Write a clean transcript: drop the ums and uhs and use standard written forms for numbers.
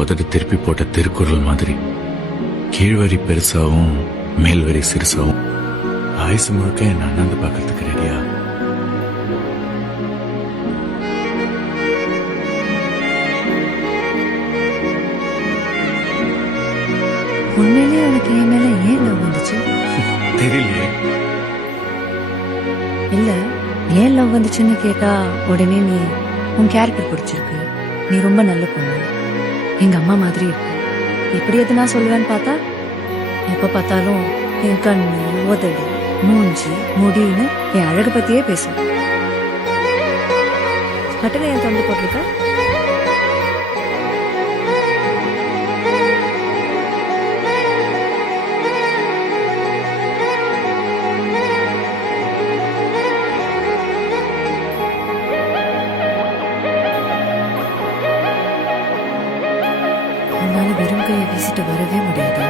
உதடு திருப்பி போட்ட திருக்குறள் மாதிரி கீழ்வரி பெருசாவும் மேல்வரி சிறுசாவும் ஆயுசு முழுக்க என் அண்ணாந்து பாக்கிறதுக்கு ரெடியா? உண்மையிலேயே உனக்கு என் மேல ஏன் லவ் வந்துச்சு? தெரியலையே. இல்ல, ஏன் லவ் வந்துச்சுன்னு கேட்டா உடனே நீ உன் கேரக்டர் பிடிச்சிருக்கு, நீ ரொம்ப நல்ல பொண்ணு, எங்க அம்மா மாதிரி இருக்கு, இப்படி எது நான் சொல்லுவேன்னு பார்த்தா எப்ப பார்த்தாலும் என் கண்ணு, உதடு, மூஞ்சி, முடின்னு என் அழகு பத்தியே பேசும். பட்டுல என் தொண்டு போட்டிருக்க. உன்னால வெறும் கையை வீசிட்டு வரவே முடியாதா?